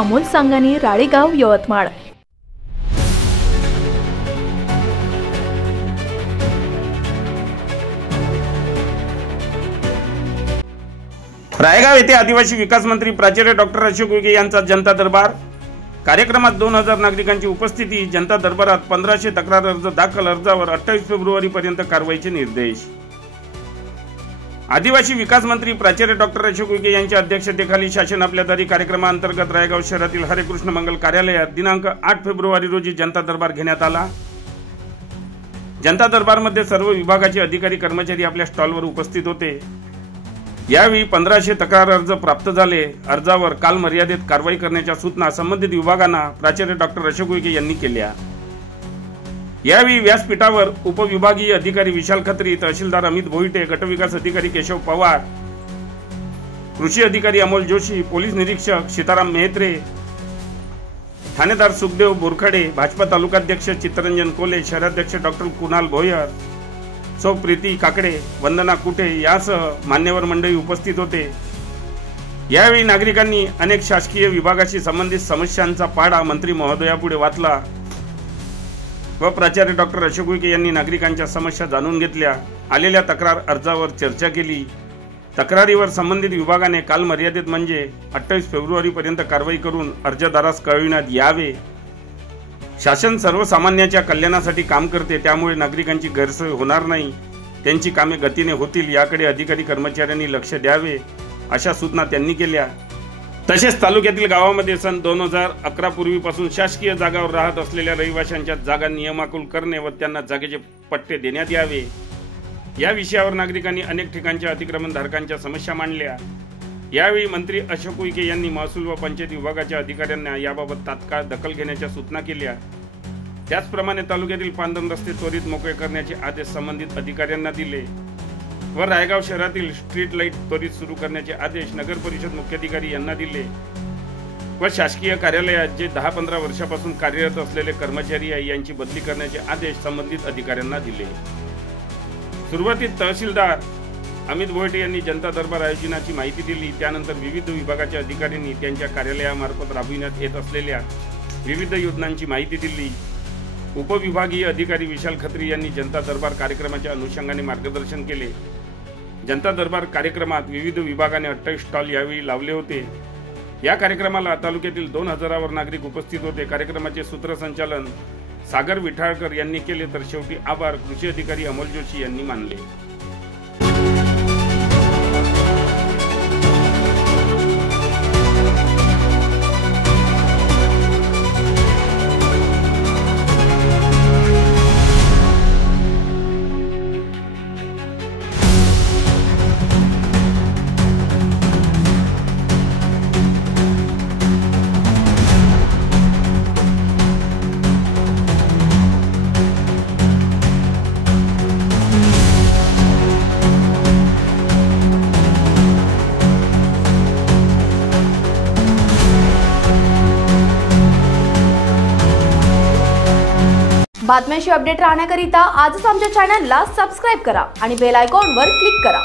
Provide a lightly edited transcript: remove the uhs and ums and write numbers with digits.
अमोल सांगानी, राळेगाव, यवतमाळ। राळेगाव येथे आदिवासी विकास मंत्री प्राचार्य डॉक्टर अशोक उईके यांचा जनता दरबार कार्यक्रमात 2000 नागरिकांची उपस्थिती। जनता दरबारात 1500 तक्रार अर्ज दाखल। अर्जावर 28 फेब्रुवारी पर्यंत कारवाईचे निर्देश। आदिवासी विकास मंत्री प्राचार्य डॉक्टर अशोक उईके यांच्या अध्यक्षतेखाली शासन आपल्या दारी कार्यक्रमाअंतर्गत राळेगाव शहरातील हरेकृष्ण मंगल कार्यालयात दिनांक 8 फेब्रुवारी रोजी जनता दरबार घेण्यात आला। जनता दरबारमध्ये सर्व विभागाचे अधिकारी कर्मचारी आपल्या स्टॉलवर उपस्थित होते। यावेळी 1500 तक्रार अर्ज प्राप्त झाले। अर्जावर काल मर्यादित कारवाई करण्याच्या सूचना संबंधित विभागांना प्राचार्य डॉक्टर अशोक उईके यांनी केल्या। यावेळी व्यासपीठावर उपविभागीय अधिकारी विशाल खत्री, तहसीलदार अमित भोईटे, गटविकास अधिकारी केशव पवार, कृषी अधिकारी अमोल जोशी, पोलीस निरीक्षक सीताराम मेहत्रे, ठाणेदार सुखदेव बोरखडे, भाजपा तालुकाध्यक्ष चित्तरंजन कोले, शहराध्यक्ष डॉक्टर कुणाल भोयर, सौ प्रीती काकडे, वंदना कुटे यासह मान्यवर मंडळी उपस्थित होते। यावेळी नागरिकांनी अनेक शासकीय विभागाशी संबंधित समस्यांचा पाढा मंत्री महोदयापुढे वाचला व प्राचार्य डॉक्टर अशोक उईके यांनी नागरिकांच्या समस्या जाणून घेतल्या। आलेल्या तक्रार अर्जावर चर्चा केली। तक्रारीवर संबंधित विभागाने काल मर्यादित म्हणजे 28 फेब्रुवारी पर्यंत कारवाई करून अर्जदारास कळविण्यात यावे। शासन सर्वसामान्यांच्या कल्याणासाठी काम करते, त्यामुळे नागरिकांची गैरसोय होणार नाही, त्यांची कामे गतीने होतील याकडे अधिकारी कर्मचाऱ्यांनी लक्ष द्यावे अशा सूचना त्यांनी केल्या। तसेच तालुक्यातील गावामध्ये सन 2011 पूर्वीपासून शासकीय जागावर राहत असलेल्या रहिवाशांच्या जागा नियमाकुल करणे व त्यांना जागेचे पट्टे देण्यात यावे या विषयावर नागरिकांनी अनेक ठिकाणच्या अतिक्रमणधारकांच्या समस्या मांडल्या। यावेळी मंत्री अशोक उईके यांनी महसूल व पंचायत विभागाच्या अधिकाऱ्यांना याबाबत तात्काळ दखल घेण्याच्या सूचना केल्या। त्याचप्रमाणे तालुक्यातील पांदन रस्ते त्वरित मोकळे करण्याचे आदेश संबंधित अधिकाऱ्यांना दिले व राळेगाव शहरातील स्ट्रीट लाईट त्वरित सुरू करण्याचे आदेश नगर परिषद मुख्याधिकारी यांना दिले व शासकीय कार्यालयात जे 10-15 वर्षापासून कार्यरत असलेले कर्मचारी यांची बदली करण्याचे आदेश संबंधित अधिकाऱ्यांना दिले। सुरुवातीत तहसीलदार अमित भोईटे यांनी जनता दरबार आयोजनाची माहिती दिली। त्यानंतर विविध विभागाच्या अधिकाऱ्यांनी त्यांच्या कार्यालयामार्फत राबविण्यात येत असलेल्या विविध योजनांची माहिती दिली। उपविभागीय अधिकारी विशाल खत्री यांनी जनता दरबार कार्यक्रमाच्या अनुषंगाने मार्गदर्शन केले। जनता दरबार कार्यक्रमात विविध विभागाने 28 स्टॉल यावेळी लावले होते। या कार्यक्रमाला तालुक्यातील 2000 नागरिक उपस्थित होते। कार्यक्रमाचे सूत्रसंचालन सागर विठाळकर यांनी केले, तर शेवटी आभार कृषी अधिकारी अमोल जोशी यांनी मानले। बातम्यांशी अपडेट राहण्याकरिता आजच आमच्या चॅनलला सबस्क्राइब करा आणि बेल आयकॉनवर क्लिक करा।